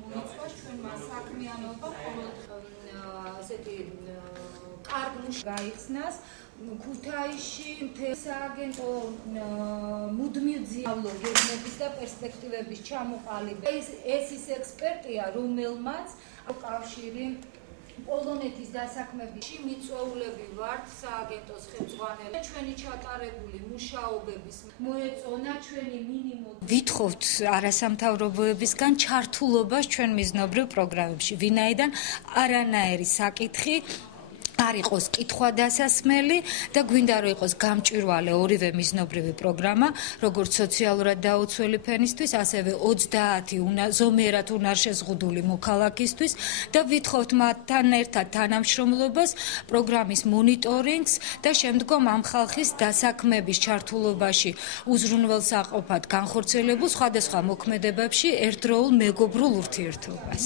მოიწვევს ჩვენმა საქმიანობა მხოლოდ ასეთი კარგ გაიხსნას ქუთაისში სააგენტო მუდმივ დიალოგების და პერსპექტივების ჩამოყალიბება. ეს ის ექსპერტია, რომელმაც კავშირი პოლონეთის დასაქმებაში მიწვეულები ვართ სააგენტოს ხელმძღვანელი. ჩვენი ჩატარებული მუშაობების მოეწონა ჩვენი მინიმუმ. ვითხოვთ არასამთავრობოებისგან ჩართულობას ჩვენ მიზნობრივ პროგრამებში, ვინაიდან არანაირი საკითხი არ იყოს კითხვა-დასასმელი და გვინდა რომ იყოს გამჭვირვალე ორივე მიზნობრივი პროგრამა, როგორც სოციალურად დაუცველი ფენისთვის, ასევე 30 ზომიერად უნარშეზღუდული მოქალაქისთვის და ვითხოვთ მათთან ერთად თანამშრომლობას, პროგრამის მონიტორინგს და შემდგომ ამ ხალხის დასაქმების ჩართულობაში უზრუნველსაყოფად განხორციელებულ სხვადასხვა მოქმედებებში ერთდროულ მეგობრულ ურთიერთობას.